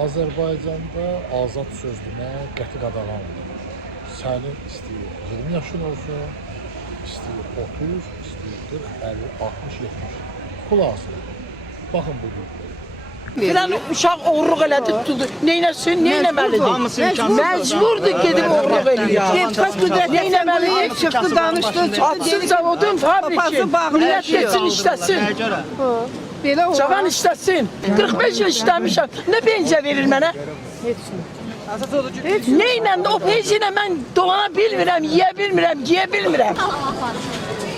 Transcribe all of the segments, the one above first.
Azərbaycanda azad söz demək qəti qadağandır. Sənin istəyir 20 yaşın olsun, istəyir 30, istəyir 40, 50, 60, 70. Xülasə, baxın bu gün. Filan uşaq oğurluq elədi, tutuldu. Neynəsin, neynəməlidir? Məcburdur gedib oğurluq eləyir. Yetməz qüdrət neynəməlidir? Çıxdı, danışdı. Açsın zavodun, fabrikin. Millət geçsin, işləsin. Cavan işləsin. 45 il işləmişəm. Nə pensiya verir mənə? Neynə, o pensiyayla mən dolana bilmirəm, yiyə bilmirəm, giyə bilmirəm.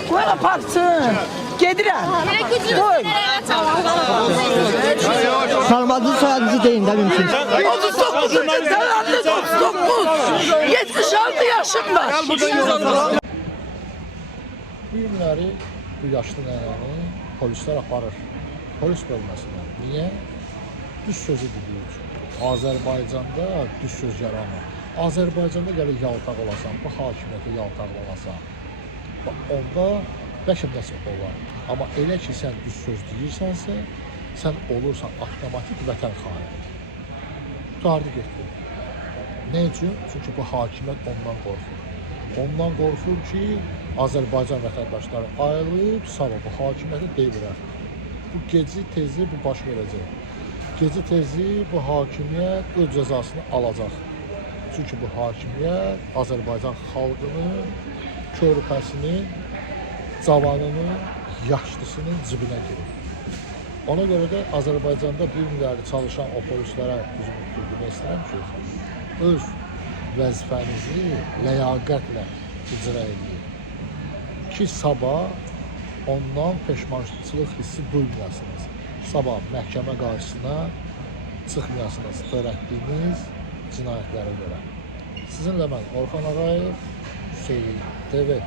Qoy aparsın. Gedirəm. Qoy. Sarmadın soyadınızı deyin də mümkün. 39 76 yaşım var. Bu günləri bu yaşlı nənəni polislər aparır. Polis bölməsinə. Niyə? Düz sözü deyir. Azərbaycanda düz söz yaranır. Azərbaycanda gəlib yaltaq olasan, bu hakimiyyətə yaltaq olasan. Onda bəlkə nəsə olar. Amma elə ki, sən düz söz deyirsənsə, sən olursan avtomatik vətən xaini. Tutardı getdi. Nə üçün? Çünki bu hakimiyyət ondan qorxur. Ondan qorxur ki, Azərbaycan vətəndaşları ayrılıb, sabah bu hakimiyyəti devirər. Bu gecə tezi bu baş verəcək. Gecə tezi bu hakimiyyət öz cəzasını alacaq. Çünki bu hakimiyyət Azərbaycan xalqının körpəsini, cavanını, yaşlısının cibinə girir. Ona görə də Azərbaycanda bu günləri çalışan o polislərə bizim demək istəyirəm ki, öz vəzifənizi ləyaqətlə icra edin. Ki sabah ondan peşmançılıq hissi duymayasınız. Sabah məhkəmə qarşısına çıxmayasınız törətdiyiniz cinayətlərə görə. Sizinlə mən Orxan Ağayev, Hüseyin TV.